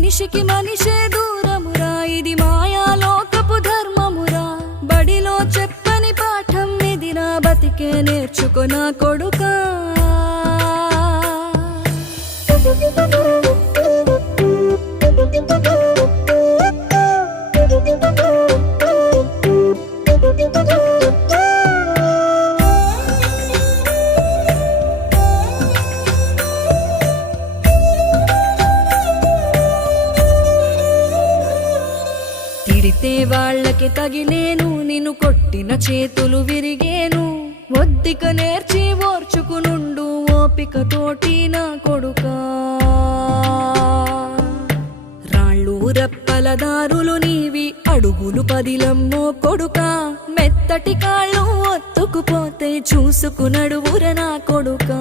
మనిషికి మనిషే దూరమురా, ఇది మాయాలోకపు ధర్మమురా. బడిలో చెప్పని పాఠం ఇది, నా బతికే నేర్చుకో నా కొడుకా. తిడితే వాళ్ళకి తగిలేను, నిన్ను కొట్టిన చేతులు విరిగేను. ఒద్దిక నేర్చి ఓర్చుకునుండు ఓపిక తోటి నా కొడుకా. రాళ్ళు రప్పల దారులు నీవి, అడుగులు పదిలమ్మో కొడుకా. మెత్తటి కాళ్ళు ఒత్తుకుపోతే చూసుకునడువుర నా కొడుకా.